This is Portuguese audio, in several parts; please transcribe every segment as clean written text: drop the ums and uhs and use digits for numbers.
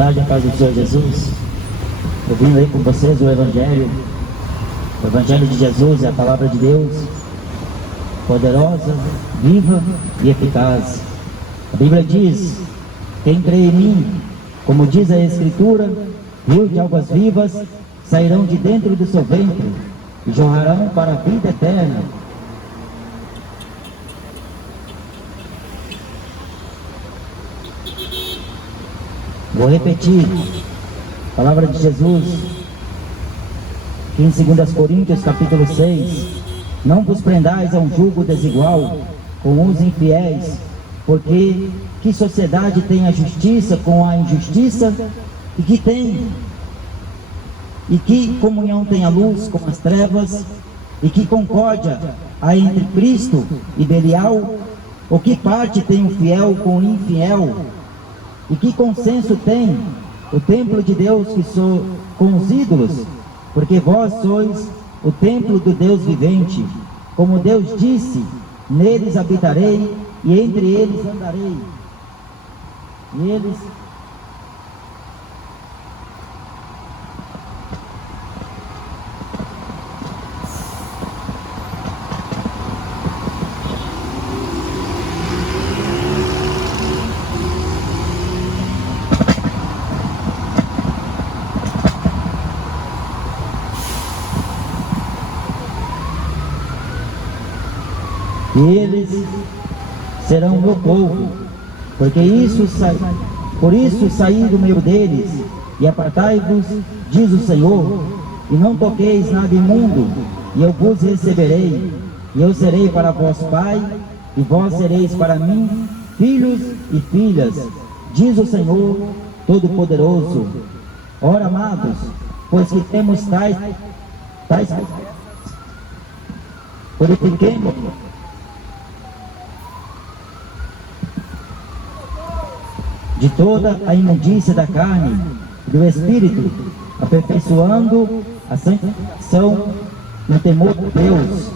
tarde, a paz do Senhor Jesus. Eu vim ler com vocês o Evangelho. O Evangelho de Jesus é a palavra de Deus, poderosa, viva e eficaz. A Bíblia diz: quem crê em mim, como diz a Escritura, rios de águas vivas sairão de dentro do seu ventre e jorrarão para a vida eterna. Vou repetir, a palavra de Jesus, que em 2 Coríntios capítulo 6, não vos prendais a um jugo desigual com os infiéis, porque que sociedade tem a justiça com a injustiça, e que comunhão tem a luz com as trevas, e que concórdia há entre Cristo e Belial, ou que parte tem o fiel com o infiel, e que consenso tem o templo de Deus que sou com os ídolos? Porque vós sois o templo do Deus vivente. Como Deus disse: neles habitarei e entre eles andarei. E eles serão meu povo, por isso saí do meio deles, e apartai-vos, diz o Senhor, e não toqueis nada imundo, e eu vos receberei, e eu serei para vós pai, e vós sereis para mim filhos e filhas, diz o Senhor Todo-Poderoso. Ora, amados, pois que temos tais purifiquemos de toda a imundícia da carne e do espírito, aperfeiçoando a santificação no temor de Deus.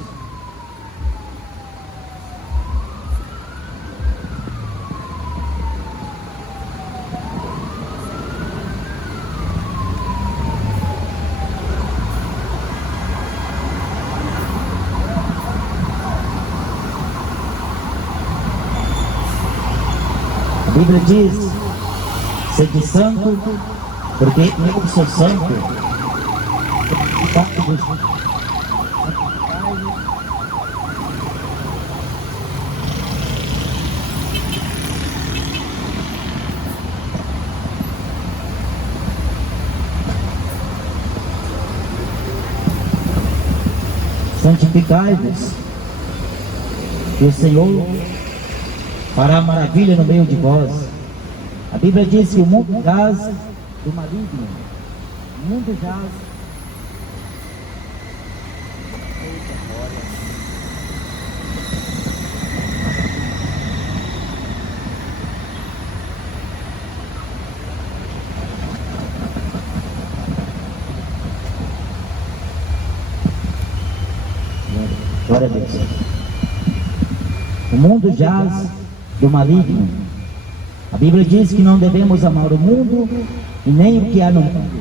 A Bíblia diz: sede santo, porque eu sou santo. Santificai-vos, e o Senhor fará maravilha no meio de vós. A Bíblia diz que o mundo jaz do maligno. O mundo jaz. Glória a Deus. O mundo jaz do maligno. A Bíblia diz que não devemos amar o mundo e nem o que há no mundo,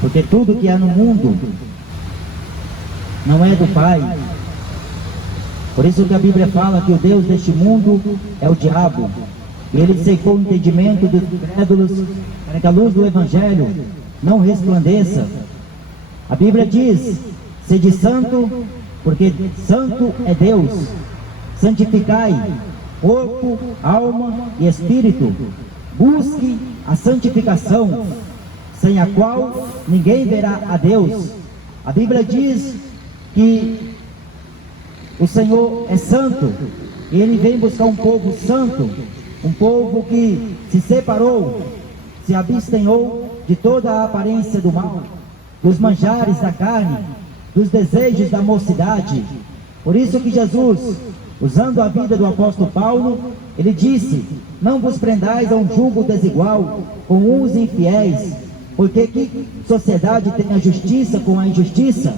porque tudo que há no mundo não é do Pai. Por isso que a Bíblia fala que o Deus deste mundo é o diabo. E ele secou o entendimento dos incrédulos para que a luz do Evangelho não resplandeça. A Bíblia diz: sede santo, porque santo é Deus. Santificai corpo, alma e espírito. Busque a santificação, sem a qual ninguém verá a Deus. A Bíblia diz que o Senhor é santo, e Ele vem buscar um povo santo, um povo que se separou, se abstenhou de toda a aparência do mal, dos manjares da carne, dos desejos da mocidade. Por isso que Jesus, Usando a vida do apóstolo Paulo, ele disse: não vos prendais a um jugo desigual com uns infiéis, porque que sociedade tem a justiça com a injustiça?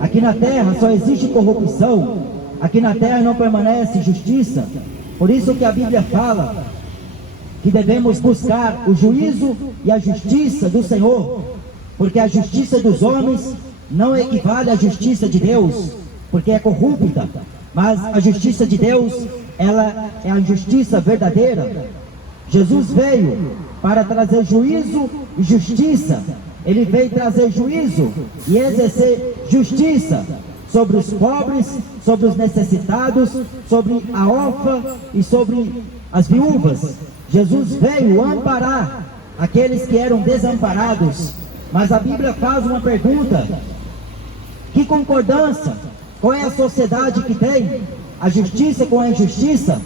Aqui na terra só existe corrupção, aqui na terra não permanece justiça. Por isso que a Bíblia fala que devemos buscar o juízo e a justiça do Senhor, porque a justiça dos homens não equivale à justiça de Deus, porque é corrupta, mas a justiça de Deus, ela é a justiça verdadeira. Jesus veio para trazer juízo e justiça. Ele veio trazer juízo e exercer justiça sobre os pobres, sobre os necessitados, sobre a órfã e sobre as viúvas. Jesus veio amparar aqueles que eram desamparados. Mas a Bíblia faz uma pergunta: que concordância? Qual é a sociedade que tem a justiça com a injustiça?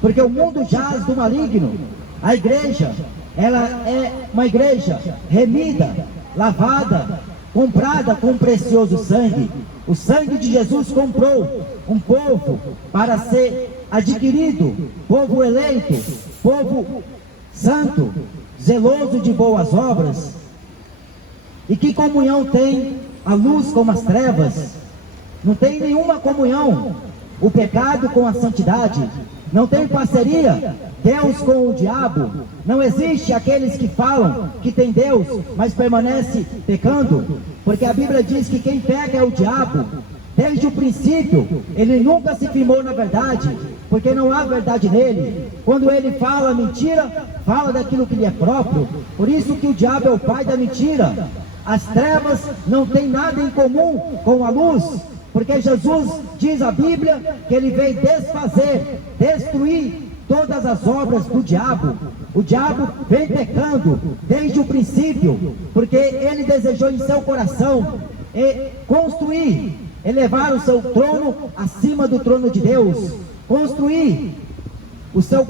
Porque o mundo jaz do maligno. A igreja, ela é uma igreja remida, lavada, comprada com precioso sangue. O sangue de Jesus comprou um povo para ser adquirido, povo eleito, povo santo, zeloso de boas obras. E que comunhão tem a luz com as trevas? Não tem nenhuma comunhão o pecado com a santidade. Não tem parceria Deus com o diabo. Não existe aqueles que falam que tem Deus, mas permanece pecando, porque a Bíblia diz que quem peca é o diabo. Desde o princípio, ele nunca se firmou na verdade, porque não há verdade nele. Quando ele fala mentira, fala daquilo que lhe é próprio. Por isso que o diabo é o pai da mentira. As trevas não têm nada em comum com a luz, porque Jesus diz a Bíblia que ele veio desfazer, destruir todas as obras do diabo. O diabo vem pecando desde o princípio, porque ele desejou em seu coração construir, elevar o seu trono acima do trono de Deus, construir o seu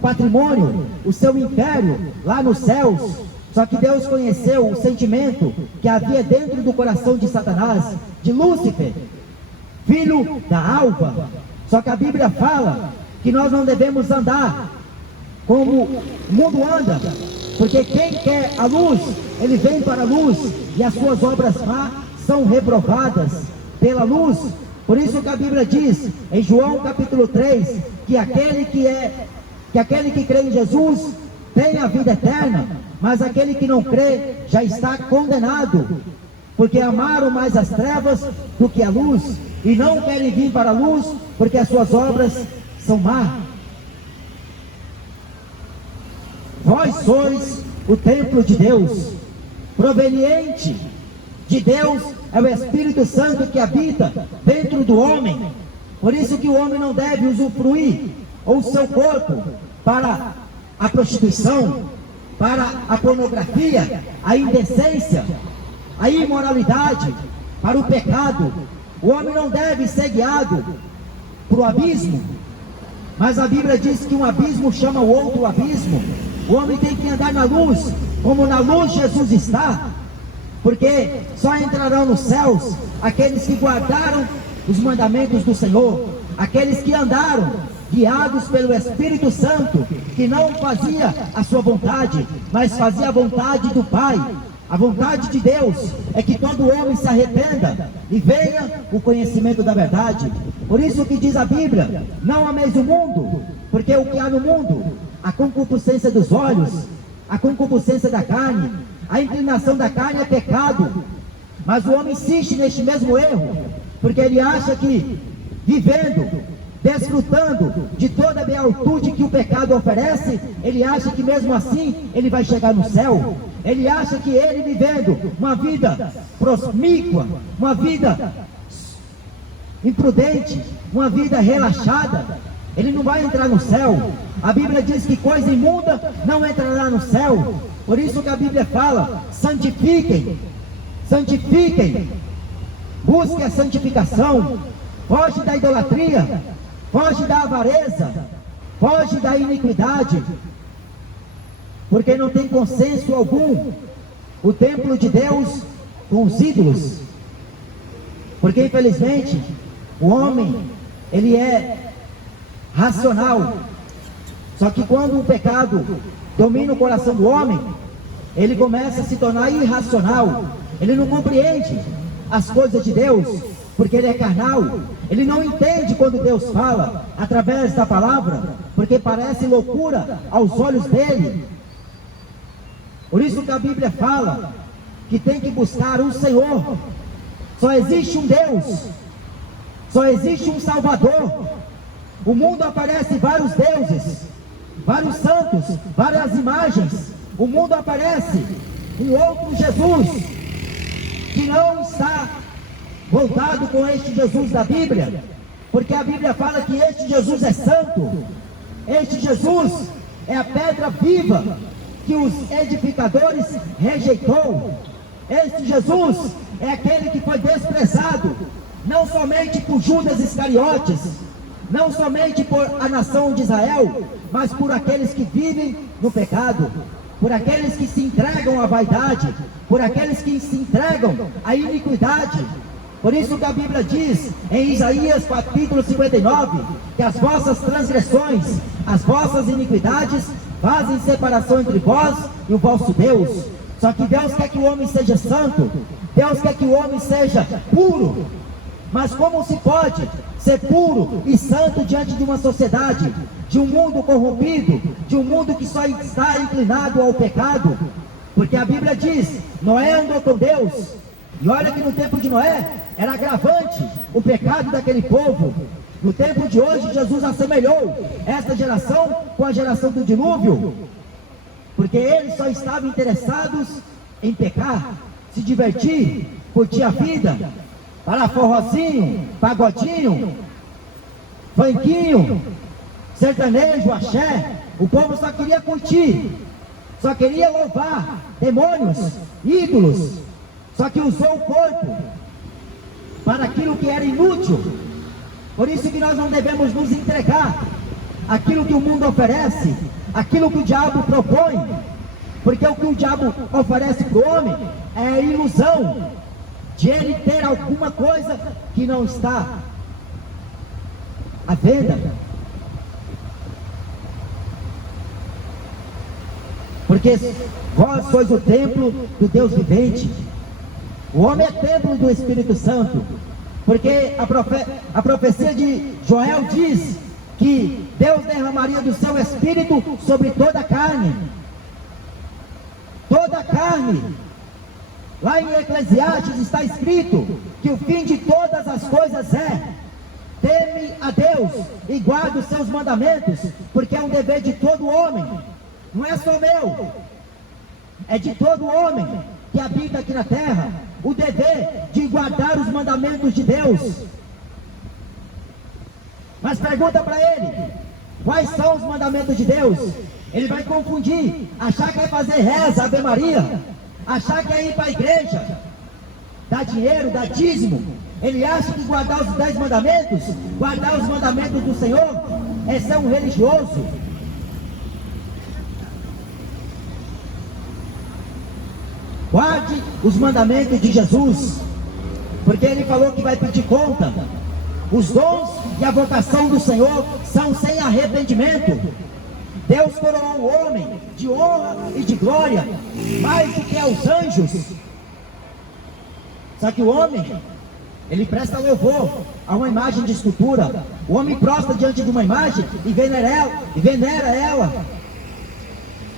patrimônio, o seu império lá nos céus. Só que Deus conheceu o sentimento que havia dentro do coração de Satanás, de Lúcifer, filho da alva. Só que a Bíblia fala que nós não devemos andar como o mundo anda, porque quem quer a luz, ele vem para a luz, e as suas obras má são reprovadas pela luz. Por isso que a Bíblia diz em João capítulo 3, que aquele que crê em Jesus tem a vida eterna, mas aquele que não crê já está condenado, porque amaram mais as trevas do que a luz, e não querem vir para a luz, porque as suas obras são más. Vós sois o templo de Deus, proveniente de Deus é o Espírito Santo que habita dentro do homem. Por isso que o homem não deve usufruir o seu corpo para a prostituição, para a pornografia, a indecência, a imoralidade, para o pecado. O homem não deve ser guiado para o abismo, mas a Bíblia diz que um abismo chama o outro abismo. O homem tem que andar na luz, como na luz Jesus está, porque só entrarão nos céus aqueles que guardaram os mandamentos do Senhor, aqueles que andaram guiados pelo Espírito Santo, que não fazia a sua vontade, mas fazia a vontade do Pai. A vontade de Deus é que todo homem se arrependa e venha o conhecimento da verdade. Por isso que diz a Bíblia: não ameis o mundo, porque o que há no mundo, a concupiscência dos olhos, a concupiscência da carne, a inclinação da carne é pecado. Mas o homem insiste neste mesmo erro, porque ele acha que vivendo, desfrutando de toda a beatitude que o pecado oferece, ele acha que mesmo assim ele vai chegar no céu. Ele acha que ele vivendo uma vida prosmíqua, uma vida imprudente, uma vida relaxada, ele não vai entrar no céu. A Bíblia diz que coisa imunda não entrará no céu. Por isso que a Bíblia fala: santifiquem, santifiquem, busque a santificação, foge da idolatria, foge da avareza, foge da iniquidade, porque não tem consenso algum o templo de Deus com os ídolos. Porque infelizmente o homem, ele é racional. Só que quando o pecado domina o coração do homem, ele começa a se tornar irracional. Ele não compreende as coisas de Deus, porque ele é carnal. Ele não entende quando Deus fala através da palavra, porque parece loucura aos olhos dele. Por isso que a Bíblia fala que tem que buscar um Senhor. Só existe um Deus, só existe um Salvador. O mundo oferece vários deuses, vários santos, várias imagens. O mundo oferece um outro Jesus, que não está voltado com este Jesus da Bíblia, porque a Bíblia fala que este Jesus é santo. Este Jesus é a pedra viva que os edificadores rejeitou. Este Jesus é aquele que foi desprezado, não somente por Judas Iscariotes, não somente por a nação de Israel, mas por aqueles que vivem no pecado, por aqueles que se entregam à vaidade, por aqueles que se entregam à iniquidade. Por isso que a Bíblia diz em Isaías capítulo 59, que as vossas transgressões, as vossas iniquidades fazem separação entre vós e o vosso Deus. Só que Deus quer que o homem seja santo, Deus quer que o homem seja puro. Mas como se pode ser puro e santo diante de uma sociedade, de um mundo corrompido, de um mundo que só está inclinado ao pecado? Porque a Bíblia diz, Noé andou com Deus, e olha que no tempo de Noé era agravante o pecado daquele povo. No tempo de hoje, Jesus assemelhou esta geração com a geração do dilúvio, porque eles só estavam interessados em pecar, se divertir, curtir a vida, para forrozinho, pagodinho, funkinho, sertanejo, axé. O povo só queria curtir, só queria louvar demônios, ídolos, só que usou o corpo para aquilo que era inútil. Por isso que nós não devemos nos entregar àquilo que o mundo oferece, aquilo que o diabo propõe, porque o que o diabo oferece para o homem é a ilusão de ele ter alguma coisa que não está à venda. Porque vós sois o templo do Deus vivente. O homem é templo do Espírito Santo, porque a profecia de Joel diz que Deus derramaria do seu Espírito sobre toda a carne. Toda a carne. Lá em Eclesiastes está escrito que o fim de todas as coisas é: teme a Deus e guarde os seus mandamentos, porque é um dever de todo homem. Não é só meu, é de todo homem que habita aqui na terra, o dever de guardar os mandamentos de Deus. Mas pergunta para ele, quais são os mandamentos de Deus? Ele vai confundir, achar que é fazer reza, Ave Maria, achar que é ir para a igreja, dar dinheiro, dar dízimo. Ele acha que guardar os 10 mandamentos, guardar os mandamentos do Senhor, é ser um religioso. Guarde os mandamentos de Jesus, porque Ele falou que vai pedir conta. Os dons e a vocação do Senhor são sem arrependimento. Deus coroou o homem de honra e de glória, mais do que aos anjos. Só que o homem, ele presta louvor a uma imagem de escultura. O homem prostra diante de uma imagem e venera ela,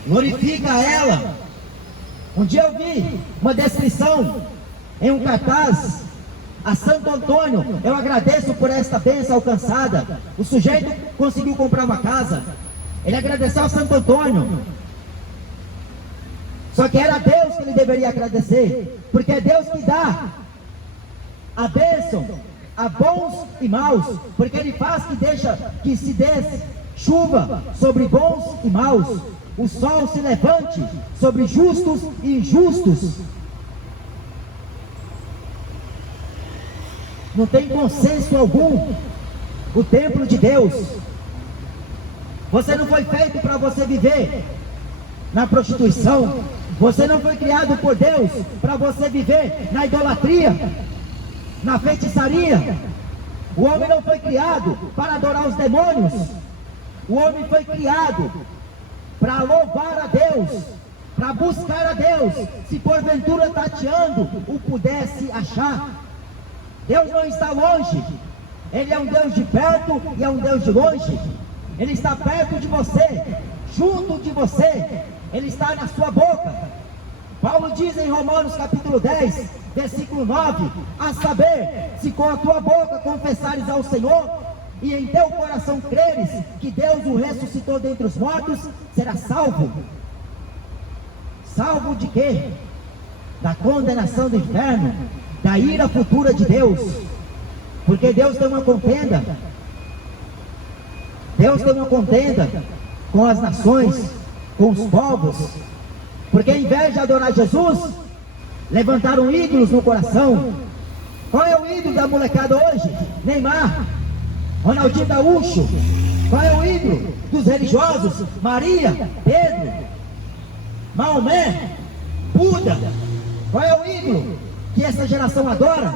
glorifica ela. Um dia eu vi uma descrição em um cartaz: a Santo Antônio, eu agradeço por esta bênção alcançada. O sujeito conseguiu comprar uma casa, ele agradeceu a Santo Antônio, só que era a Deus que ele deveria agradecer, porque é Deus que dá a bênção a bons e maus, porque Ele faz que se dê chuva sobre bons e maus, o sol se levante sobre justos e injustos. Não tem consenso algum o templo de Deus. Você não foi feito para você viver na prostituição. Você não foi criado por Deus para você viver na idolatria, na feitiçaria. O homem não foi criado para adorar os demônios. O homem foi criado para louvar a Deus, para buscar a Deus. Se porventura tateando o pudesse achar, Deus não está longe. Ele é um Deus de perto e é um Deus de longe. Ele está perto de você, junto de você. Ele está na sua boca. Paulo diz em Romanos capítulo 10, versículo 9, a saber, se com a tua boca confessares ao Senhor, e em teu coração creres que Deus o ressuscitou dentre os mortos, serás salvo. Salvo de quê? Da condenação do inferno, da ira futura de Deus. Porque Deus tem uma contenda. Deus tem uma contenda com as nações, com os povos. Porque ao invés de adorar Jesus, levantaram ídolos no coração. Qual é o ídolo da molecada hoje? Neymar, Ronaldinho Gaúcho. Qual é o ídolo dos religiosos? Maria, Pedro, Maomé, Buda. Qual é o ídolo que essa geração adora?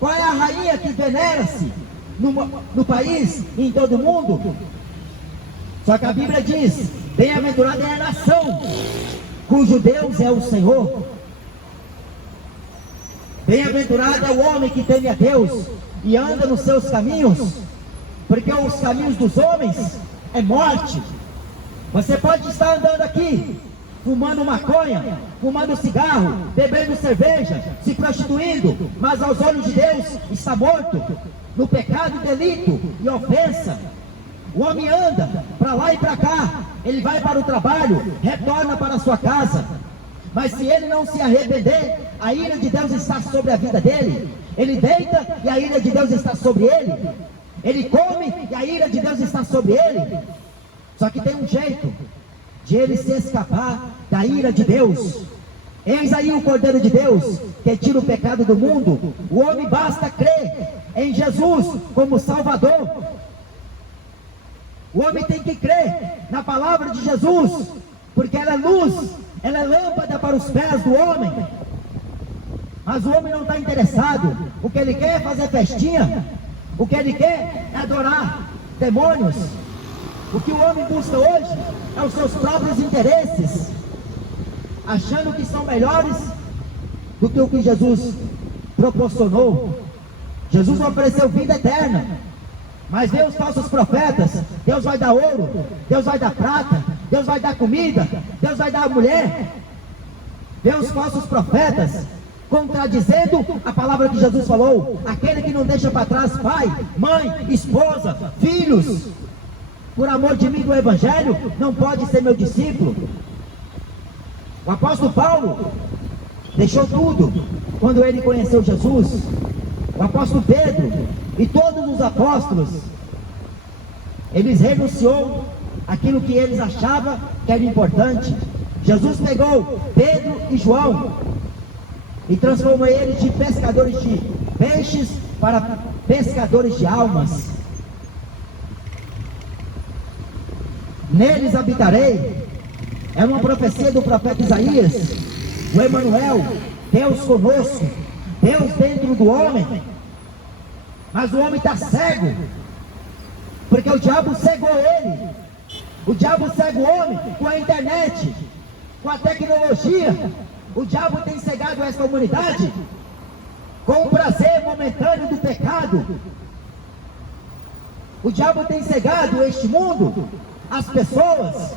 Qual é a rainha que venera-se no país e em todo o mundo? Só que a Bíblia diz, bem-aventurada é a nação cujo Deus é o Senhor. Bem-aventurado é o homem que teme a Deus e anda nos seus caminhos, porque os caminhos dos homens é morte. Você pode estar andando aqui, fumando maconha, fumando cigarro, bebendo cerveja, se prostituindo, mas aos olhos de Deus está morto, no pecado, delito e ofensa. O homem anda para lá e para cá, ele vai para o trabalho, retorna para a sua casa, mas se ele não se arrepender, a ira de Deus está sobre a vida dele. Ele deita e a ira de Deus está sobre ele. Ele come e a ira de Deus está sobre ele. Só que tem um jeito de ele se escapar da ira de Deus. Eis aí o Cordeiro de Deus, que tira o pecado do mundo. O homem basta crer em Jesus como Salvador. O homem tem que crer na palavra de Jesus, porque ela é luz, ela é lâmpada para os pés do homem. Mas o homem não está interessado. O que ele quer é fazer festinha. O que ele quer é adorar demônios. O que o homem busca hoje é os seus próprios interesses, achando que são melhores do que o que Jesus proporcionou. Jesus ofereceu vida eterna, mas veio os falsos profetas. Deus vai dar ouro, Deus vai dar prata, Deus vai dar comida, Deus vai dar a mulher. Veio os falsos profetas contradizendo a palavra que Jesus falou. Aquele que não deixa para trás pai, mãe, esposa, filhos, por amor de mim do evangelho, não pode ser meu discípulo. O apóstolo Paulo deixou tudo quando ele conheceu Jesus. O apóstolo Pedro e todos os apóstolos, eles renunciou aquilo que eles achavam que era importante. Jesus pegou Pedro e João e transformou eles de pescadores de peixes para pescadores de almas. Neles habitarei, é uma profecia do profeta Isaías, o Emanuel, Deus conosco, Deus dentro do homem. Mas o homem está cego, porque o diabo cegou ele. O diabo cega o homem com a internet, com a tecnologia. O diabo tem cegado essa humanidade com o prazer momentâneo do pecado. O diabo tem cegado este mundo, as pessoas,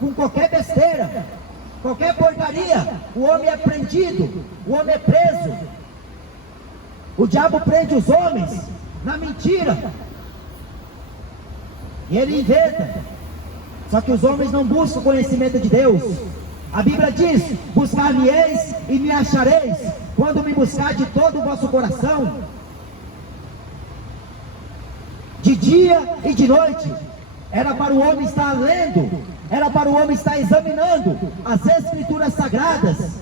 com qualquer besteira, qualquer porcaria. O homem é prendido, o homem é preso. O diabo prende os homens na mentira, e ele inventa. Só que os homens não buscam o conhecimento de Deus. A Bíblia diz, buscar-me-eis e me achareis, quando me buscar de todo o vosso coração. De dia e de noite, era para o homem estar lendo, era para o homem estar examinando as Escrituras Sagradas.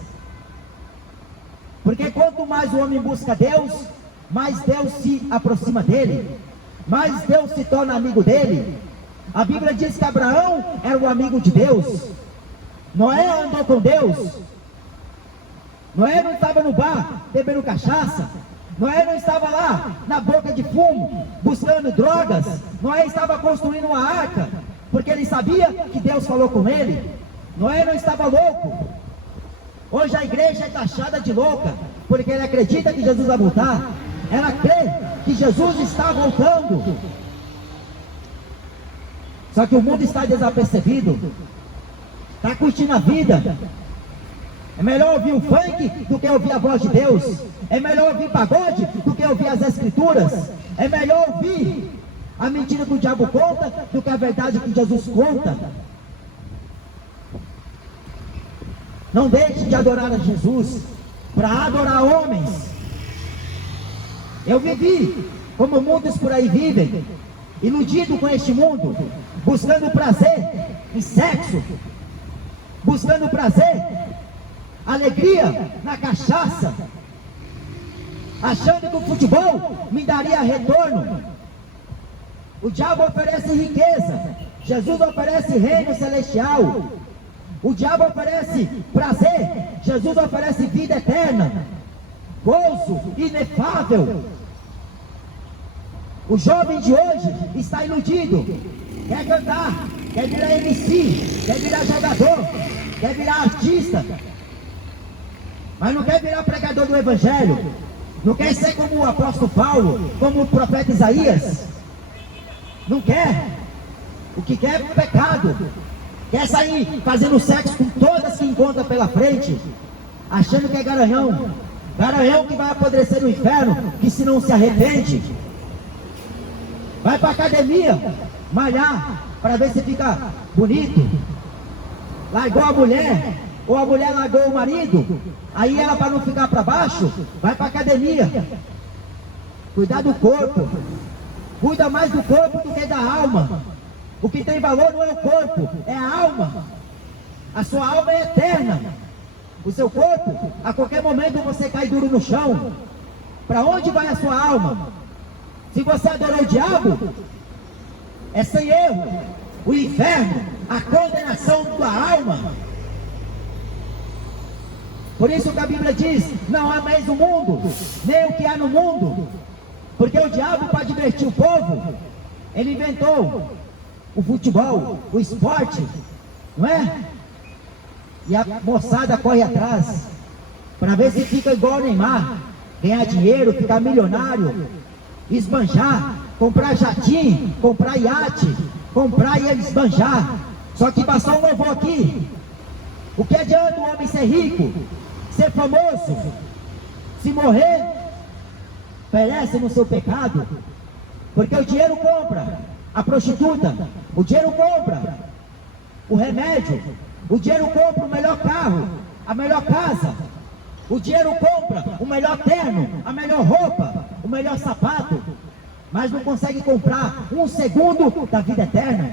Porque quanto mais o homem busca Deus, mais Deus se aproxima dele, mais Deus se torna amigo dele. A Bíblia diz que Abraão era o amigo de Deus. Noé andou com Deus. Noé não estava no bar bebendo cachaça. Noé não estava lá na boca de fumo, buscando drogas. Noé estava construindo uma arca, porque ele sabia que Deus falou com ele. Noé não estava louco. Hoje a igreja é taxada de louca, porque ela acredita que Jesus vai voltar. Ela crê que Jesus está voltando. Só que o mundo está desapercebido, está curtindo a vida. É melhor ouvir o funk do que ouvir a voz de Deus. É melhor ouvir pagode do que ouvir as escrituras. É melhor ouvir a mentira que o diabo conta do que a verdade que Jesus conta. Não deixe de adorar a Jesus para adorar homens. Eu vivi como muitos por aí vivem, iludido com este mundo, buscando prazer em sexo, buscando prazer, alegria na cachaça, achando que o futebol me daria retorno. O diabo oferece riqueza, Jesus oferece reino celestial. O diabo oferece prazer, Jesus oferece vida eterna, gozo inefável. O jovem de hoje está iludido, quer cantar, quer virar MC, quer virar jogador, quer virar artista, mas não quer virar pregador do evangelho, não quer ser como o apóstolo Paulo, como o profeta Isaías, não quer. O que quer é pecado, quer sair fazendo sexo com todas que encontra pela frente, achando que é garanhão, garanhão que vai apodrecer no inferno, que se não se arrepende. Vai para academia, malhar, para ver se fica bonito. Largou a mulher, ou a mulher largou o marido, aí ela, para não ficar para baixo, vai para academia. Cuidar do corpo, cuida mais do corpo do que da alma. O que tem valor não é o corpo, é a alma. A sua alma é eterna. O seu corpo, a qualquer momento você cai duro no chão. Para onde vai a sua alma? Se você adorou o diabo, é sem erro o inferno, a condenação da alma. Por isso que a Bíblia diz: não ameis o mundo, nem o que há no mundo. Porque o diabo, para divertir o povo, ele inventou o futebol, o esporte, não é? E a moçada corre atrás para ver se fica igual o Neymar, ganhar dinheiro, ficar milionário, esbanjar, comprar jatinho, comprar iate, comprar e esbanjar. Só que passou um louvor aqui. O que adianta o homem ser rico, ser famoso, se morrer, perece no seu pecado? Porque o dinheiro compra a prostituta, o dinheiro compra o remédio, o dinheiro compra o melhor carro, a melhor casa, o dinheiro compra o melhor terno, a melhor roupa, o melhor sapato, mas não consegue comprar um segundo da vida eterna.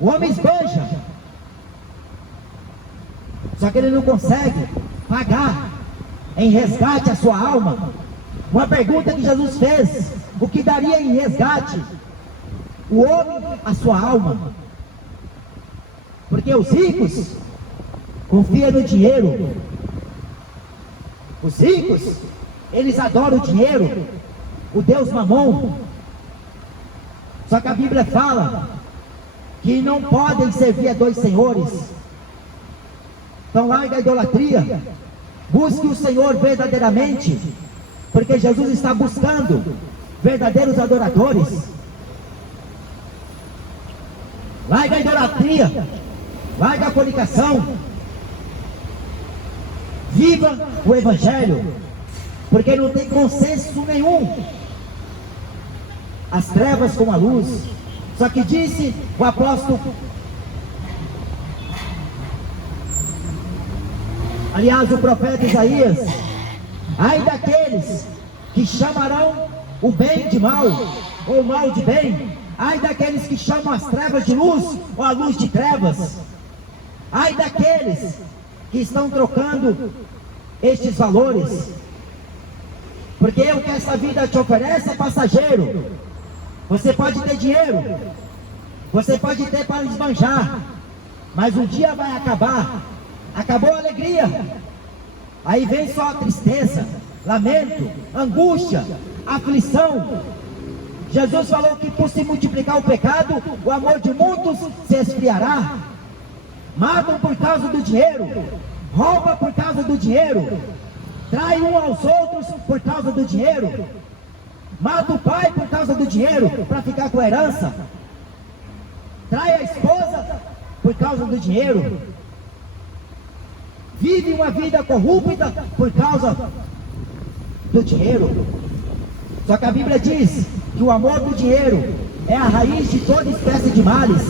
O homem esbanja, só que ele não consegue pagar em resgate a sua alma. Uma pergunta que Jesus fez: o que daria em resgate o homem a sua alma? Porque os ricos confiam no dinheiro. Os ricos, eles adoram o dinheiro, o Deus Mamon. Só que a Bíblia fala que não podem servir a dois senhores. Então larga a idolatria, busque o Senhor verdadeiramente, porque Jesus está buscando verdadeiros adoradores. Larga a idolatria, larga a fornicação, viva o Evangelho, porque não tem consenso nenhum as trevas com a luz. Só que disse o apóstolo, aliás o profeta Isaías: ai daqueles que chamarão o bem de mal, ou o mal de bem. Ai daqueles que chamam as trevas de luz, ou a luz de trevas. Ai daqueles que estão trocando estes valores. Porque o que essa vida te oferece é passageiro. Você pode ter dinheiro, você pode ter para esbanjar, mas um dia vai acabar. Acabou a alegria, aí vem só a tristeza, lamento, angústia, aflição. Jesus falou que por se multiplicar o pecado, o amor de muitos se esfriará. Matam por causa do dinheiro, roubam por causa do dinheiro, traem uns aos outros por causa do dinheiro, mata o pai por causa do dinheiro, para ficar com a herança, trai a esposa por causa do dinheiro, vive uma vida corrupta por causa do dinheiro. Só que a Bíblia diz que o amor do dinheiro é a raiz de toda espécie de males.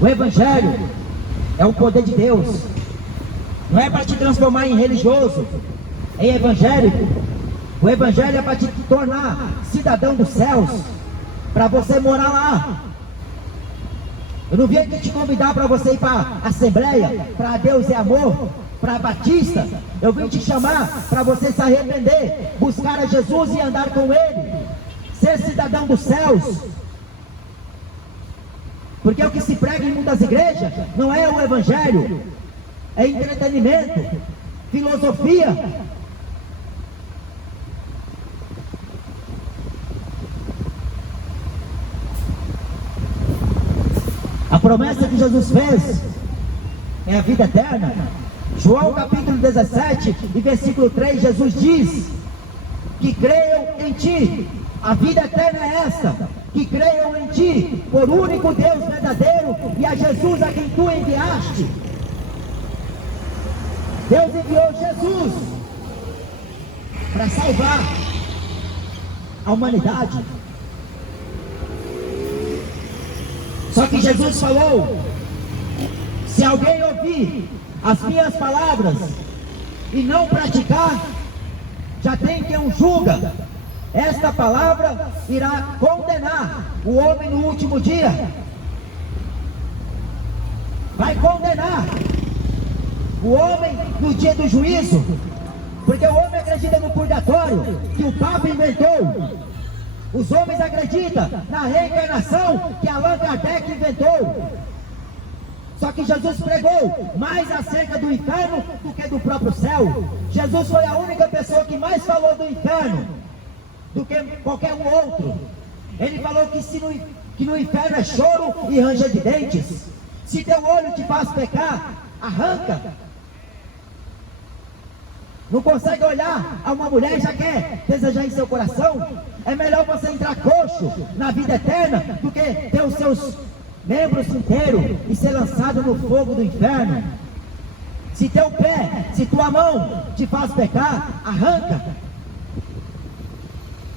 O Evangelho é o poder de Deus. Não é para te transformar em religioso, em evangélico. O Evangelho é para te tornar cidadão dos céus, para você morar lá. Eu não vim aqui te convidar para você ir para a Assembleia, para Deus é Amor, para a Batista. Eu vim te chamar para você se arrepender, buscar a Jesus e andar com Ele, ser cidadão dos céus. Porque o que se prega em muitas igrejas não é o Evangelho, é entretenimento, filosofia. A promessa que Jesus fez é a vida eterna. João capítulo 17 e versículo 3, Jesus diz que creiam em ti. A vida eterna é esta, que creiam em ti, por único Deus verdadeiro, e a Jesus a quem tu enviaste. Deus enviou Jesus para salvar a humanidade. Só que Jesus falou: se alguém ouvir as minhas palavras e não praticar, já tem quem o julga. Esta palavra irá condenar o homem no último dia. Vai condenar o homem no dia do juízo, porque o homem acredita no purgatório que o Papa inventou. Os homens acreditam na reencarnação que Allan Kardec inventou. Só que Jesus pregou mais acerca do inferno do que do próprio céu. Jesus foi a única pessoa que mais falou do inferno do que qualquer um outro. Ele falou que no inferno é choro e ranger de dentes. Se teu olho te faz pecar, arranca. Não consegue olhar a uma mulher e já quer desejar em seu coração? É melhor você entrar coxo na vida eterna do que ter os seus membros inteiros e ser lançado no fogo do inferno. Se teu pé, se tua mão te faz pecar, arranca.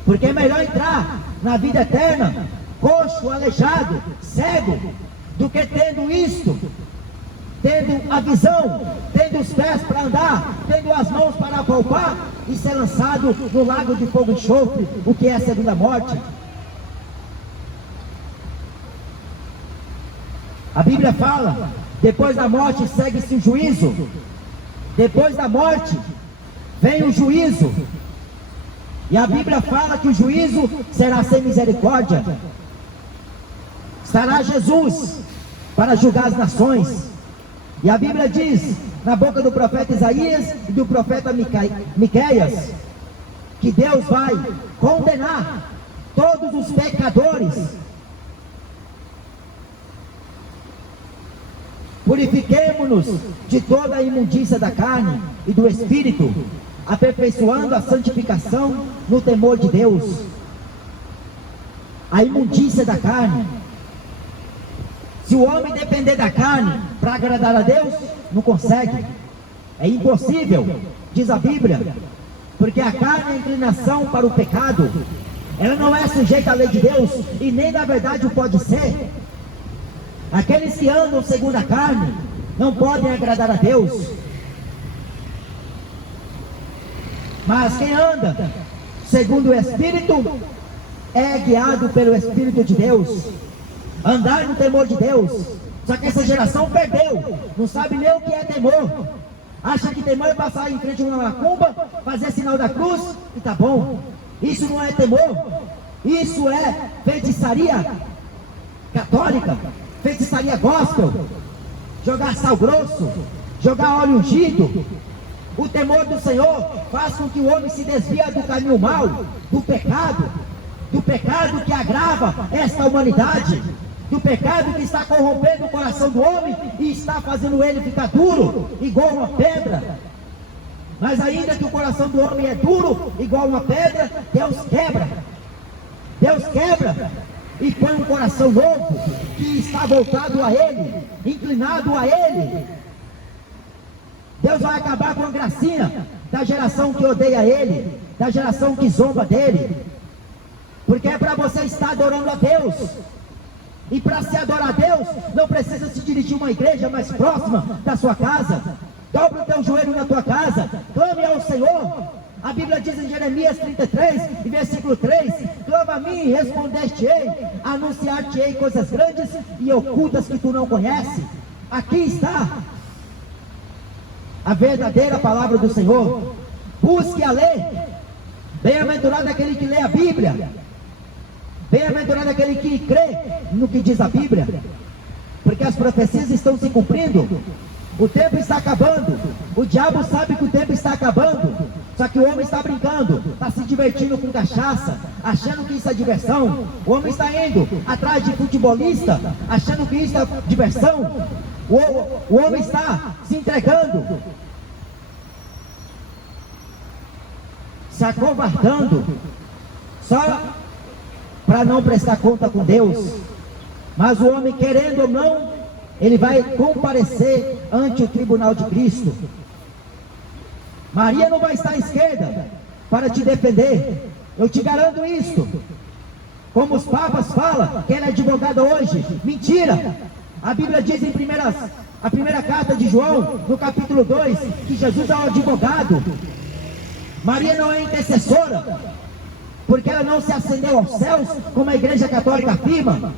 Porque é melhor entrar na vida eterna coxo, aleijado, cego, do que tendo isto, tendo a visão, tendo os pés para andar, tendo as mãos para apalpar e ser lançado no lago de fogo e enxofre, o que é a segunda morte. A Bíblia fala: depois da morte segue-se o juízo. Depois da morte vem o juízo. E a Bíblia fala que o juízo será sem misericórdia. Estará Jesus para julgar as nações. E a Bíblia diz, na boca do profeta Isaías e do profeta Miqueias, que Deus vai condenar todos os pecadores. Purifiquemo-nos de toda a imundícia da carne e do espírito, aperfeiçoando a santificação no temor de Deus. A imundícia da carne. Se o homem depender da carne para agradar a Deus, não consegue. É impossível, diz a Bíblia, porque a carne é a inclinação para o pecado. Ela não é sujeita à lei de Deus e nem na verdade o pode ser. Aqueles que andam segundo a carne não podem agradar a Deus. Mas quem anda segundo o Espírito é guiado pelo Espírito de Deus. Andar no temor de Deus. Só que essa geração perdeu, não sabe nem o que é temor. Acha que temor é passar em frente a uma macumba, fazer sinal da cruz e tá bom. Isso não é temor. Isso é feitiçaria católica, feitiçaria gospel, jogar sal grosso, jogar óleo ungido. O temor do Senhor faz com que o homem se desvie do caminho mau, do pecado que agrava esta humanidade, do pecado que está corrompendo o coração do homem e está fazendo ele ficar duro, igual uma pedra. Mas ainda que o coração do homem é duro, igual uma pedra, Deus quebra e põe um coração novo, que está voltado a Ele, inclinado a Ele. Deus vai acabar com a gracinha da geração que odeia Ele, da geração que zomba dele, porque é para você estar adorando a Deus. E para se adorar a Deus, não precisa se dirigir a uma igreja mais próxima da sua casa. Dobra o teu joelho na tua casa, clame ao Senhor. A Bíblia diz em Jeremias 33, versículo 3: clama a mim e respondeste-ei, anunciar-te-ei coisas grandes e ocultas que tu não conheces. Aqui está a verdadeira palavra do Senhor. Busque a lei. Bem-aventurado aquele que lê a Bíblia. Bem-aventurado aquele que crê no que diz a Bíblia, porque as profecias estão se cumprindo. O tempo está acabando. O diabo sabe que o tempo está acabando, só que o homem está brincando, está se divertindo com cachaça, achando que isso é diversão. O homem está indo atrás de futebolista, achando que isso é diversão. O homem está se entregando, se acovardando, só para não prestar conta com Deus. Mas o homem, querendo ou não, ele vai comparecer ante o tribunal de Cristo. Maria não vai estar à esquerda para te defender, eu te garanto isto. Como os papas falam que ela é advogada hoje, mentira. A Bíblia diz em a primeira carta de João, no capítulo 2, que Jesus é o advogado. Maria não é intercessora, porque ela não se ascendeu aos céus, como a Igreja Católica afirma.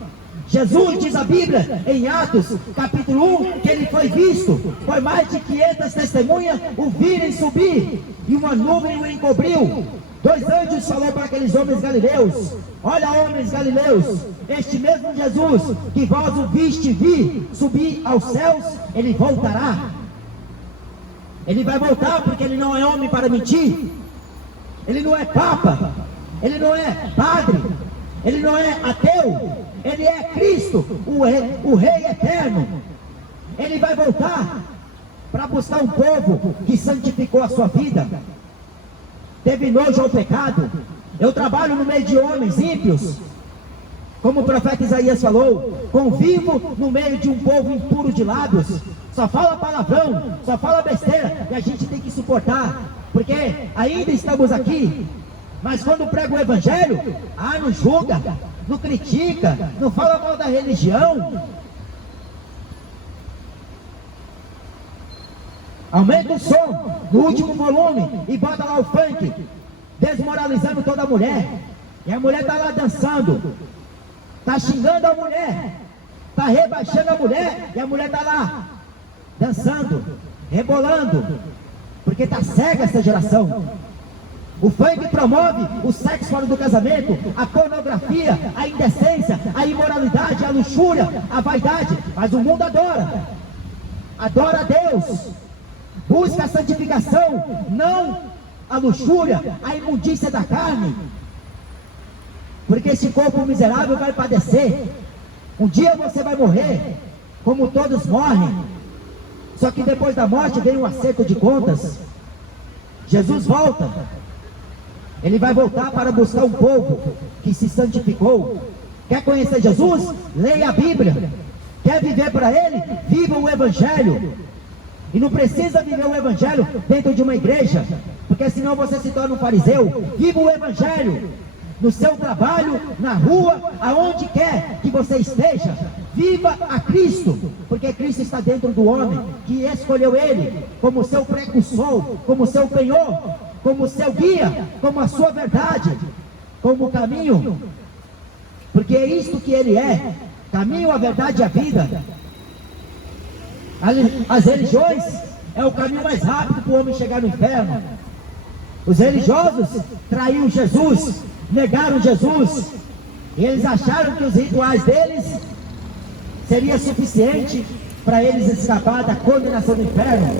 Jesus, diz a Bíblia em Atos capítulo 1, que ele foi visto por mais de 500 testemunhas o virem subir, e uma nuvem o encobriu. 2 anjos falou para aqueles homens galileus: olha, homens galileus, este mesmo Jesus que vós o viste vir subir aos céus, ele voltará. Ele vai voltar, porque ele não é homem para mentir. Ele não é papa, ele não é padre, ele não é ateu, ele é Cristo, o Rei eterno. Ele vai voltar para buscar um povo que santificou a sua vida, teve nojo ao pecado. Eu trabalho no meio de homens ímpios, como o profeta Isaías falou, convivo no meio de um povo impuro de lábios, só fala palavrão, só fala besteira, e a gente tem que suportar, porque ainda estamos aqui. Mas quando prega o Evangelho, não julga, não critica, não fala mal da religião. Aumenta o som no último volume e bota lá o funk, desmoralizando toda a mulher. E a mulher está lá dançando, está xingando a mulher, está rebaixando a mulher, e a mulher está lá dançando, rebolando, porque está cega essa geração. O funk promove o sexo fora do casamento, a pornografia, a indecência, a imoralidade, a luxúria, a vaidade. Mas o mundo adora a Deus, busca a santificação, não a luxúria, a imundícia da carne, porque esse corpo miserável vai padecer. Um dia você vai morrer, como todos morrem, só que depois da morte vem um acerto de contas. Jesus volta. Ele vai voltar para buscar um povo que se santificou. Quer conhecer Jesus? Leia a Bíblia. Quer viver para Ele? Viva o Evangelho. E não precisa viver o Evangelho dentro de uma igreja, porque senão você se torna um fariseu. Viva o Evangelho no seu trabalho, na rua, aonde quer que você esteja. Viva a Cristo, porque Cristo está dentro do homem, que escolheu Ele como seu precursor, como seu penhor, como seu guia, como a sua verdade, como o caminho, porque é isto que Ele é: caminho, a verdade e a vida. As religiões é o caminho mais rápido para o homem chegar no inferno. Os religiosos traíram Jesus, negaram Jesus, e eles acharam que os rituais deles seria suficiente para eles escapar da condenação do inferno.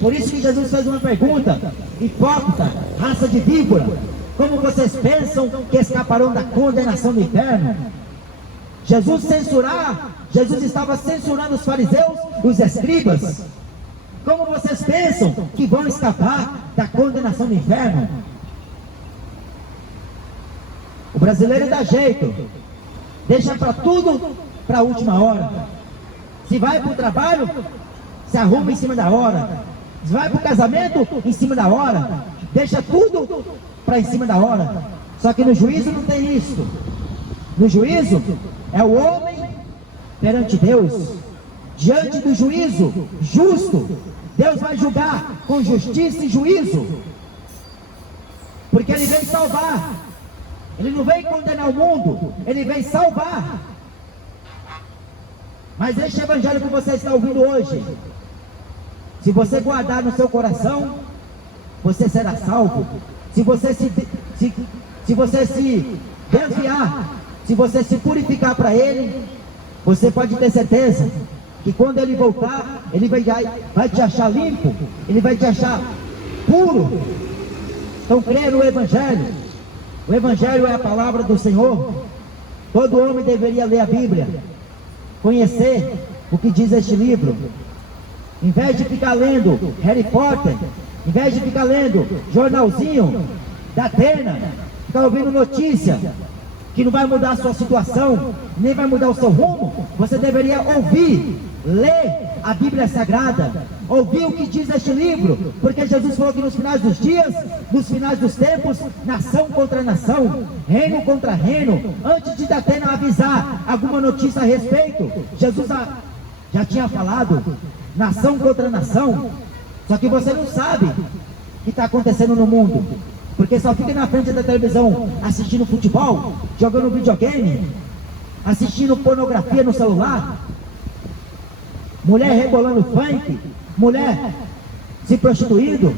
Por isso que Jesus fez uma pergunta: hipócrita, raça de víbora, como vocês pensam que escaparão da condenação do inferno? Jesus estava censurando os fariseus e os escribas. Como vocês pensam que vão escapar da condenação do inferno? O brasileiro dá jeito, deixa para tudo para a última hora. Se vai para o trabalho, se arruma em cima da hora. Se vai para o casamento, em cima da hora. Deixa tudo para em cima da hora. Só que no juízo não tem isso. No juízo é o homem perante Deus. Diante do juízo justo, Deus vai julgar com justiça e juízo. Porque Ele vem salvar. Ele não vem condenar o mundo, Ele vem salvar. Mas este evangelho que você está ouvindo hoje, se você guardar no seu coração, você será salvo. Se você se desviar, se você se purificar para Ele, você pode ter certeza que quando Ele voltar, Ele vai te achar limpo, Ele vai te achar puro. Então creia no Evangelho. O Evangelho é a palavra do Senhor. Todo homem deveria ler a Bíblia, conhecer o que diz este livro. Em vez de ficar lendo Harry Potter, em vez de ficar lendo jornalzinho da Atena, ficar ouvindo notícia que não vai mudar a sua situação, nem vai mudar o seu rumo, você deveria ouvir, ler a Bíblia Sagrada, ouvir o que diz este livro, porque Jesus falou que nos finais dos dias, nos finais dos tempos, nação contra nação, reino contra reino. Antes de Atena avisar alguma notícia a respeito, Jesus já tinha falado, nação contra nação. Só que você não sabe o que está acontecendo no mundo, porque só fica na frente da televisão assistindo futebol, jogando videogame, assistindo pornografia no celular, mulher rebolando funk, mulher se prostituindo.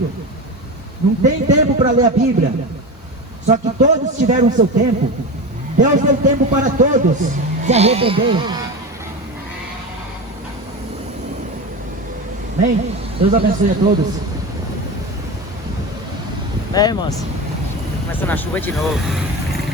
Não tem tempo para ler a Bíblia. Só que todos tiveram o seu tempo. Deus deu tempo para todos se arrepender. Amém? Deus abençoe a todos. Irmãos, começando a chuva de novo.